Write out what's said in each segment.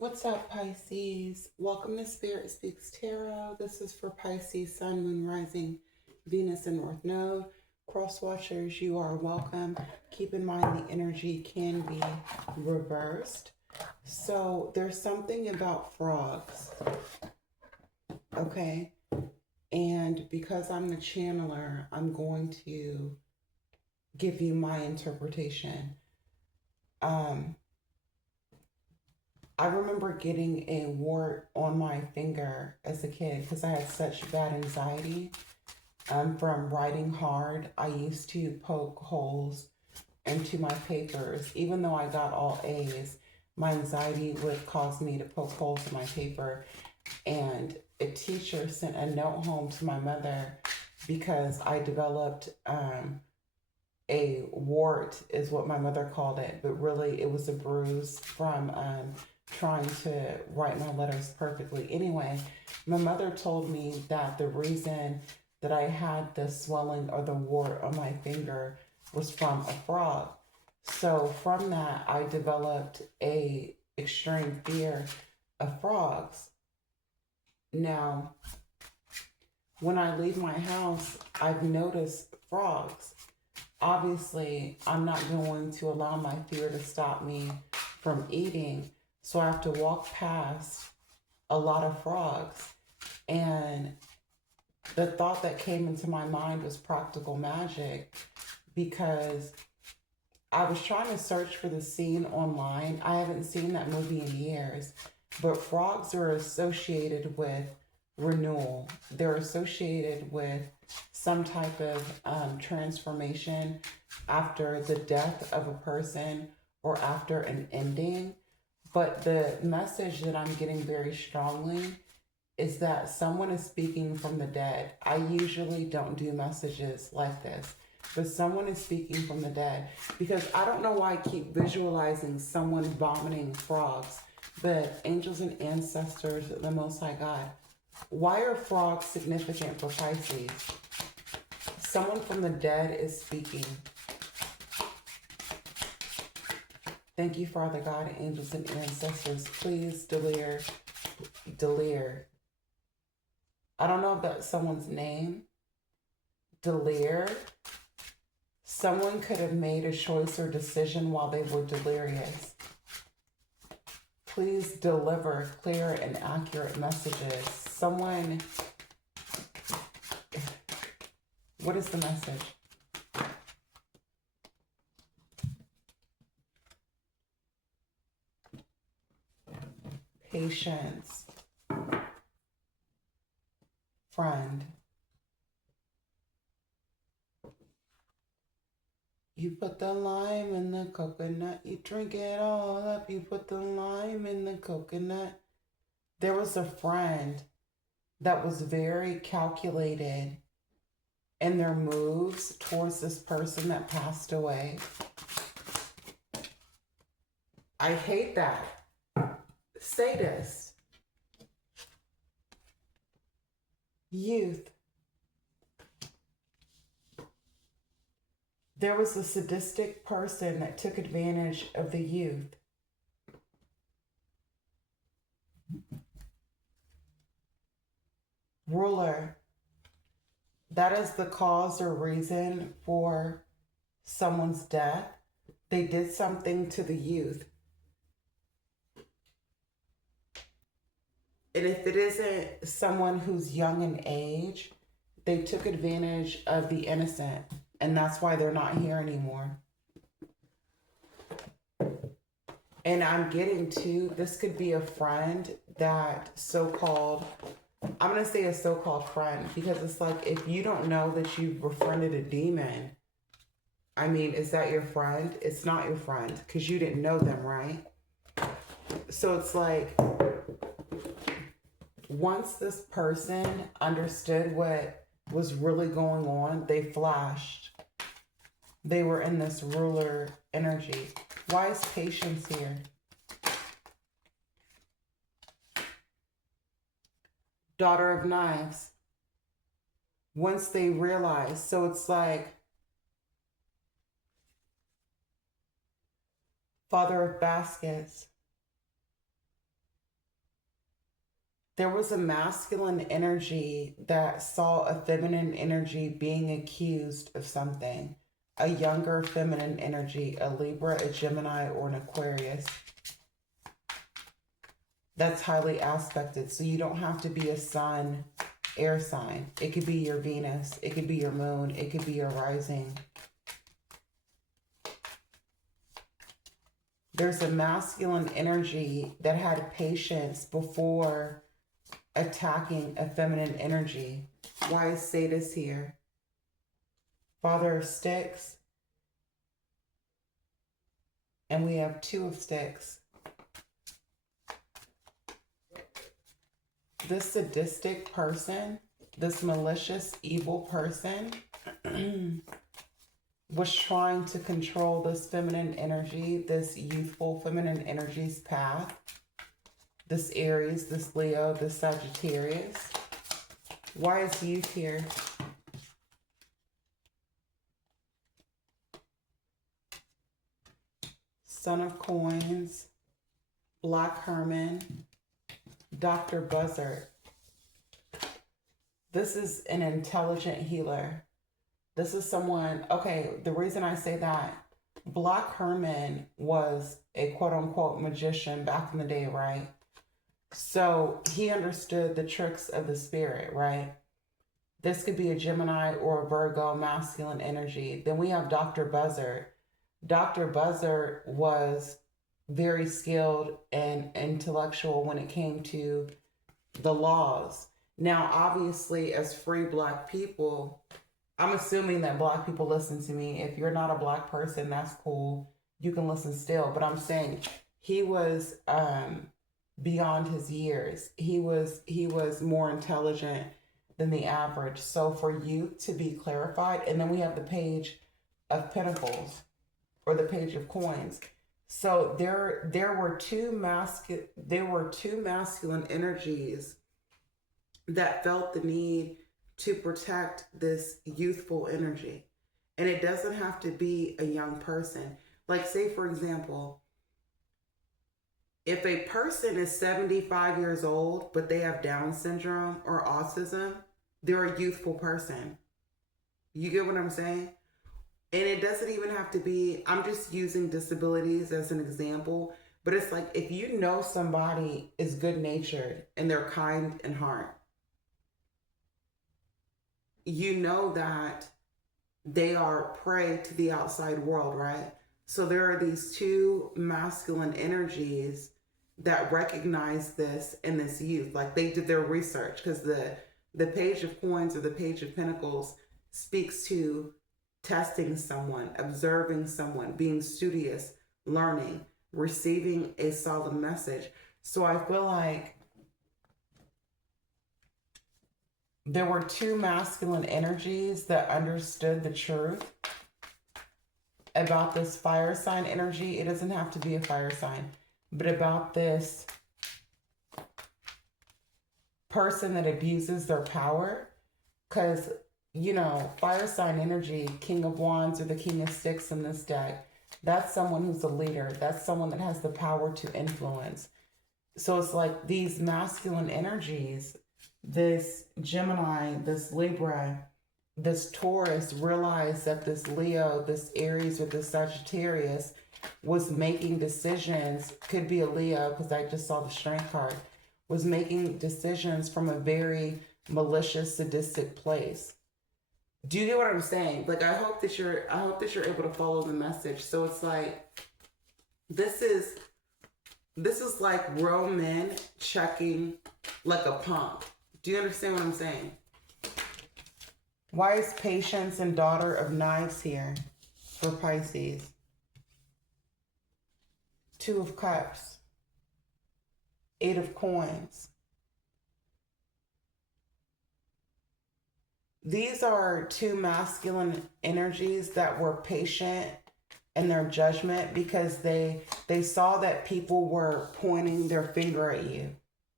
What's up, Pisces? Welcome to Spirit Speaks Tarot. This is for Pisces, Sun, Moon, Rising, Venus, and North Node. Cross watchers, you are welcome. Keep in mind the energy can be reversed. So there's something about frogs, okay? And because I'm the channeler, I'm going to give you my interpretation. I remember getting a wart on my finger as a kid because I had such bad anxiety from writing hard. I used to poke holes into my papers. Even though I got all A's, my anxiety would cause me to poke holes in my paper. And a teacher sent a note home to my mother because I developed a wart, is what my mother called it, but really it was a bruise from trying to write my letters perfectly. Anyway, my mother told me that the reason that I had the swelling or the wart on my finger was from a frog. So from that, I developed a extreme fear of frogs. Now, when I leave my house, I've noticed frogs. Obviously, I'm not going to allow my fear to stop me from eating. So I have to walk past a lot of frogs. And the thought that came into my mind was practical magic because I was trying to search for the scene online. I haven't seen that movie in years, but frogs are associated with renewal. They're associated with some type of transformation after the death of a person or after an ending. But the message that I'm getting very strongly is that someone is speaking from the dead. I usually don't do messages like this, but someone is speaking from the dead because I don't know why I keep visualizing someone vomiting frogs, but angels and ancestors, the Most High God. Why are frogs significant for Pisces? Someone from the dead is speaking. Thank you, Father God, angels and ancestors. Please, Delir. I don't know if that's someone's name. Delir. Someone could have made a choice or decision while they were delirious. Please deliver clear and accurate messages. Someone, what is the message? Patience. Friend. You put the lime in the coconut, you drink it all up, you put the lime in the coconut. There was a friend that was very calculated in their moves towards this person that passed away. I hate that. Sadist. Youth. There was a sadistic person that took advantage of the youth. Ruler. That is the cause or reason for someone's death. They did something to the youth. And if it isn't someone who's young in age, they took advantage of the innocent. And that's why they're not here anymore. And I'm getting to, this could be a friend that so-called, I'm going to say a so-called friend, because it's like, if you don't know that you've befriended a demon, I mean, is that your friend? It's not your friend because you didn't know them, right? So it's like, once this person understood what was really going on, they flashed. They were in this ruler energy. Why is patience here? Daughter of Knives. Once they realized, so it's like Father of Baskets. There was a masculine energy that saw a feminine energy being accused of something. A younger feminine energy, a Libra, a Gemini, or an Aquarius. That's highly aspected. So you don't have to be a sun air sign. It could be your Venus. It could be your moon. It could be your rising. There's a masculine energy that had patience before attacking a feminine energy. Why is Satis here? Father of Sticks. And we have Two of Sticks. This sadistic person, this malicious, evil person was trying to control this feminine energy, this youthful feminine energy's path. This Aries, this Leo, this Sagittarius. Why is youth here? Son of Coins, Black Herman, Dr. Buzzard. This is an intelligent healer. This is someone, okay, the reason I say that, Black Herman was a quote-unquote magician back in the day, right? So he understood the tricks of the spirit, right? This could be a Gemini or a Virgo masculine energy. Then we have Dr. Buzzard. Dr. Buzzard was very skilled and intellectual when it came to the laws. Now, obviously, as free Black people, I'm assuming that Black people listen to me. If you're not a Black person, that's cool. You can listen still. But I'm saying he was beyond his years. He was more intelligent than the average. So for youth to be clarified, and then we have the Page of Pentacles or the Page of Coins. So there were two masculine energies that felt the need to protect this youthful energy. And it doesn't have to be a young person. Like, say, for example, if a person is 75 years old, but they have Down syndrome or autism, they're a youthful person. You get what I'm saying? And it doesn't even have to be, I'm just using disabilities as an example, but it's like if you know somebody is good-natured and they're kind in heart, you know that they are prey to the outside world, right? So there are these two masculine energies that recognize this in this youth. Like, they did their research, because the Page of Coins or the Page of Pentacles speaks to testing someone, observing someone, being studious, learning, receiving a solid message. So I feel like there were two masculine energies that understood the truth about this fire sign energy. It doesn't have to be a fire sign, but about this person that abuses their power. Because, you know, fire sign energy, King of Wands or the King of Sticks in this deck, that's someone who's a leader. That's someone that has the power to influence. So it's like these masculine energies, this Gemini, this Libra, this Taurus, realized that this Leo, this Aries, or this Sagittarius was making decisions, could be a Leo because I just saw the Strength card, was making decisions from a very malicious, sadistic place. Do you get what I'm saying? Like, I hope that you're able to follow the message. So it's like, this is like real men checking like a pump. Do you understand what I'm saying? Why is Patience and Daughter of Knives here for Pisces? Two of Cups. Eight of Coins. These are two masculine energies that were patient in their judgment because they saw that people were pointing their finger at you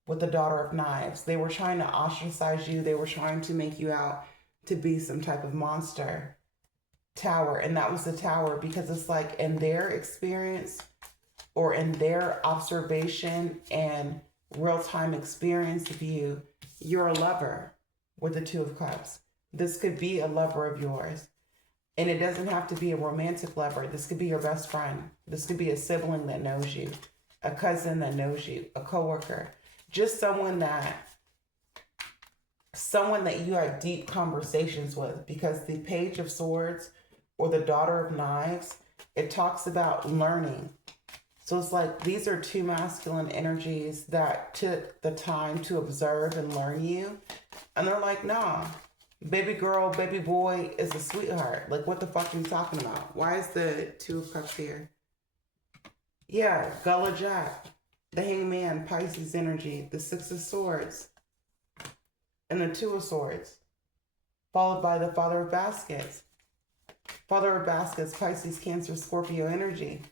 with the Daughter of Knives. They were trying to ostracize you. They were trying to make you out to be some type of monster. Tower. And that was the Tower, because it's like in their experience or in their observation and real-time experience of you, you're a lover with the Two of Cups. This could be a lover of yours. And it doesn't have to be a romantic lover. This could be your best friend. This could be a sibling that knows you, a cousin that knows you, a coworker. Just someone that you had deep conversations with, because the Page of Swords or the Daughter of Knives, it talks about learning. So it's like these are two masculine energies that took the time to observe and learn you. And they're like, nah, baby girl, baby boy is a sweetheart. Like, what the fuck are you talking about? Why is the Two of Cups here? Yeah, Gullah Jack, the Hangman, Pisces energy, the Six of Swords, and the Two of Swords, followed by the Father of Baskets. Father of Baskets, Pisces, Cancer, Scorpio energy.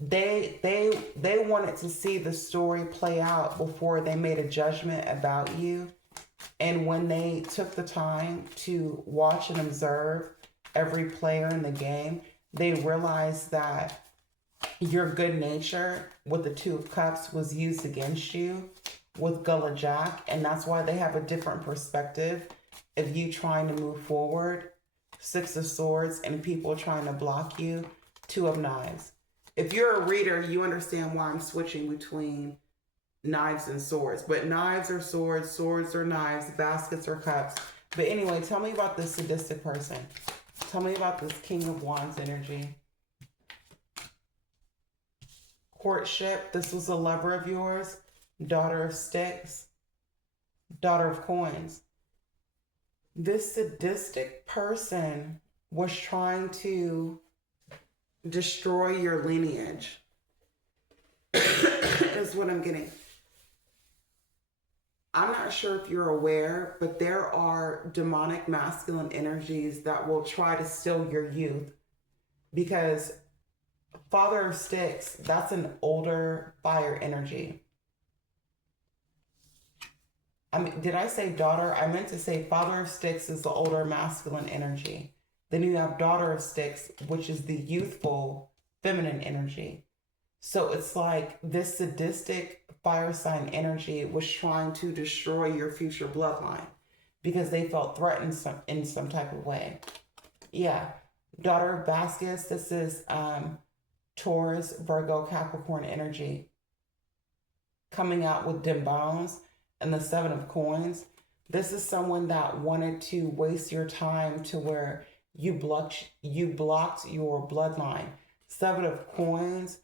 They wanted to see the story play out before they made a judgment about you. And when they took the time to watch and observe every player in the game, they realized that your good nature with the Two of Cups was used against you with Gullah Jack. And that's why they have a different perspective of you trying to move forward. Six of Swords and people trying to block you. Two of Knives. If you're a reader, you understand why I'm switching between knives and swords. But knives are swords, swords are knives, baskets are cups. But anyway, tell me about this sadistic person. Tell me about this King of Wands energy. Courtship. This was a lover of yours. Daughter of Sticks. Daughter of Coins. This sadistic person was trying to destroy your lineage. Is what I'm getting. I'm not sure if you're aware, but there are demonic masculine energies that will try to steal your youth, because Father of Sticks, that's an older fire energy. I mean, did I say daughter? I meant to say Father of Sticks is the older masculine energy. Then you have Daughter of Sticks, which is the youthful feminine energy. So it's like this sadistic fire sign energy was trying to destroy your future bloodline because they felt threatened in some type of way. Yeah. Daughter of Baskets, this is Taurus, Virgo, Capricorn energy. Coming out with dim bones and the Seven of Coins. This is someone that wanted to waste your time to where you blocked your bloodline. Seven of Coins,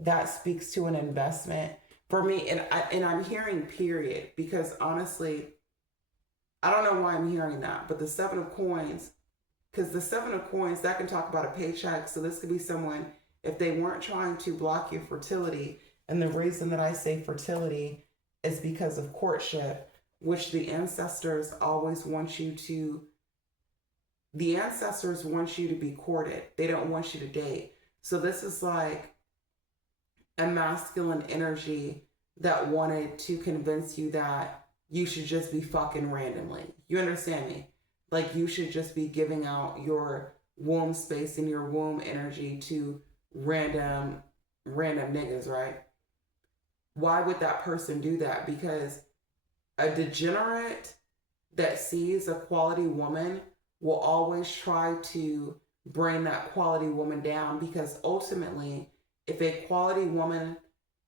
that speaks to an investment for me. And I'm hearing period, because honestly, I don't know why I'm hearing that, but the Seven of Coins, because the Seven of Coins, that can talk about a paycheck. So this could be someone, if they weren't trying to block your fertility, and the reason that I say fertility is because of courtship, which the ancestors always want you to, the ancestors want you to be courted. They don't want you to date. So this is like a masculine energy that wanted to convince you that you should just be fucking randomly. You understand me? Like you should just be giving out your womb space and your womb energy to random niggas, right? Why would that person do that? Because a degenerate that sees a quality woman will always try to bring that quality woman down, because ultimately, if a quality woman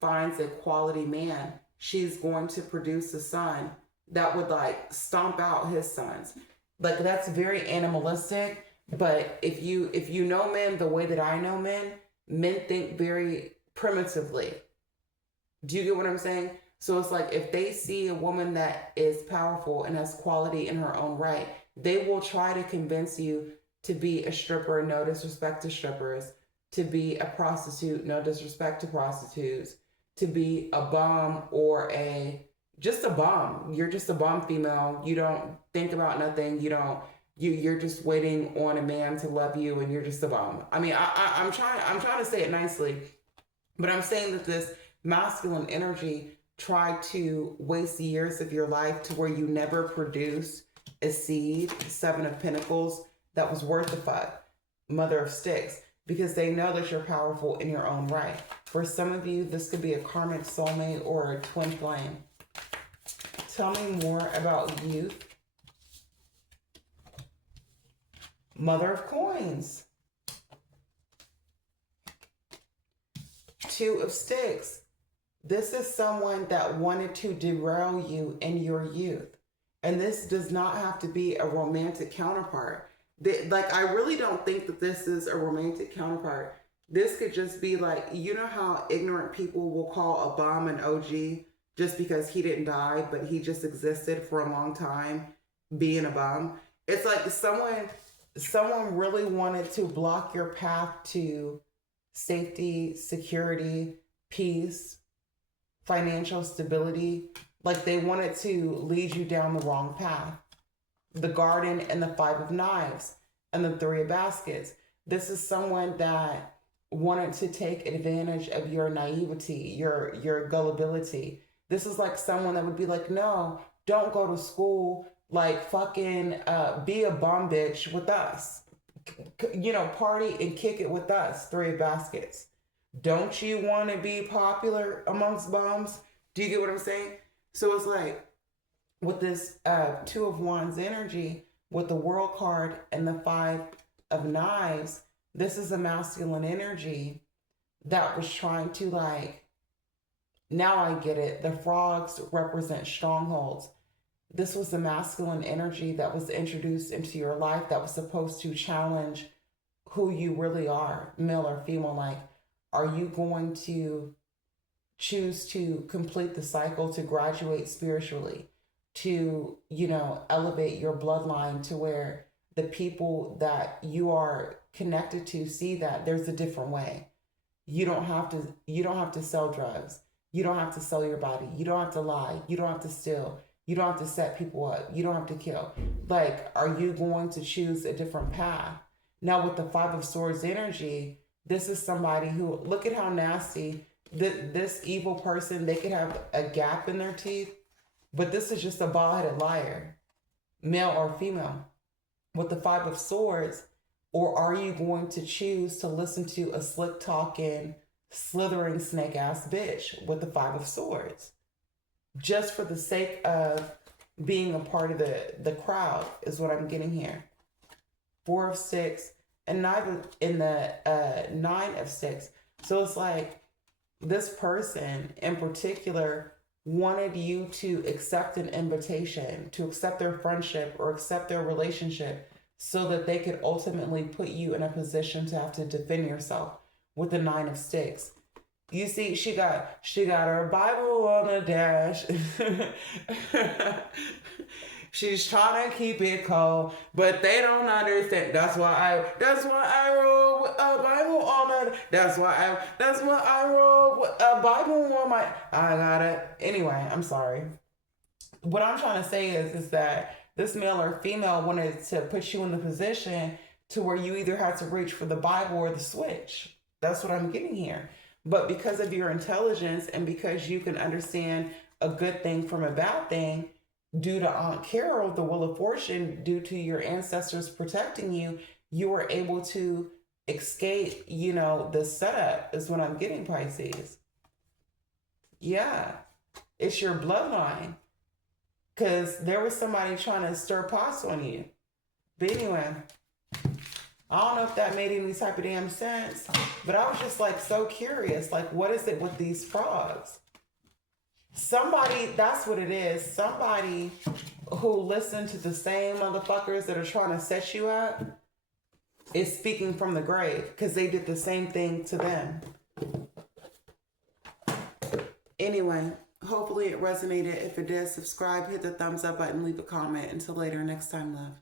finds a quality man, she's going to produce a son that would like stomp out his sons. Like that's very animalistic, but if you know men the way that I know men, men think very primitively. Do you get what I'm saying? So it's like if they see a woman that is powerful and has quality in her own right, they will try to convince you to be a stripper, no disrespect to strippers, to be a prostitute, no disrespect to prostitutes, to be a bum or just a bum. You're just a bum female. You don't think about nothing. You're just waiting on a man to love you, and you're just a bum. I mean, I'm trying to say it nicely, but I'm saying that this masculine energy tried to waste years of your life to where you never produced a seed. Seven of Pentacles, that was worth the fuck. Mother of Sticks. because they know that you're powerful in your own right. For some of you, this could be a karmic soulmate or a twin flame. Tell me more about youth. Mother of Coins. Two of Sticks. This is someone that wanted to derail you in your youth. And this does not have to be a romantic counterpart. Like, I really don't think that this is a romantic counterpart. This could just be like, you know how ignorant people will call a bum an OG just because he didn't die, but he just existed for a long time being a bum? It's like someone really wanted to block your path to safety, security, peace, financial stability. Like, they wanted to lead you down the wrong path. The Garden and the Five of Knives and the Three of Baskets. This is someone that wanted to take advantage of your naivety, your gullibility. This is like someone that would be like, no, don't go to school. Like, fucking be a bum bitch with us. You know, party and kick it with us. Three of Baskets. Don't you want to be popular amongst bums? Do you get what I'm saying? So it's like, with this Two of Wands energy, with the World card and the Five of Knives, this is a masculine energy that was trying to, like, now I get it. The frogs represent strongholds. This was the masculine energy that was introduced into your life that was supposed to challenge who you really are, male or female. Like, are you going to choose to complete the cycle, to graduate spiritually, to, you know, elevate your bloodline to where the people that you are connected to see that there's a different way. You don't have to sell drugs. You don't have to sell your body. You don't have to lie. You don't have to steal. You don't have to set people up. You don't have to kill. Like, are you going to choose a different path? Now, with the Five of Swords energy, this is somebody who, look at how nasty this evil person, they could have a gap in their teeth, but this is just a bald-headed liar, male or female. With the Five of Swords, or are you going to choose to listen to a slick-talking, slithering snake-ass bitch with the Five of Swords? Just for the sake of being a part of the crowd is what I'm getting here. Four of Sticks and Nine of Sticks. So it's like, this person in particular wanted you to accept an invitation, to accept their friendship or accept their relationship, so that they could ultimately put you in a position to have to defend yourself. With the Nine of Sticks, you see, she got her Bible on the dash. She's trying to keep it cold, but they don't understand. That's why I roll with a Bible on the. That's why I roll with a Bible on my. I got it. Anyway, I'm sorry. What I'm trying to say is that this male or female wanted to put you in the position to where you either had to reach for the Bible or the switch. That's what I'm getting here. But because of your intelligence and because you can understand a good thing from a bad thing, due to Aunt Carol, the Wheel of Fortune, due to your ancestors protecting you, you were able to escape, you know, the setup is what I'm getting, Pisces. Yeah, it's your bloodline. Because there was somebody trying to stir pots on you. But anyway, I don't know if that made any type of damn sense, but I was just like so curious, like, what is it with these frogs? Somebody, that's what it is. Somebody who listened to the same motherfuckers that are trying to set you up is speaking from the grave because they did the same thing to them. Anyway, hopefully it resonated. If it did, subscribe, hit the thumbs up button, leave a comment. Until later, next time, love.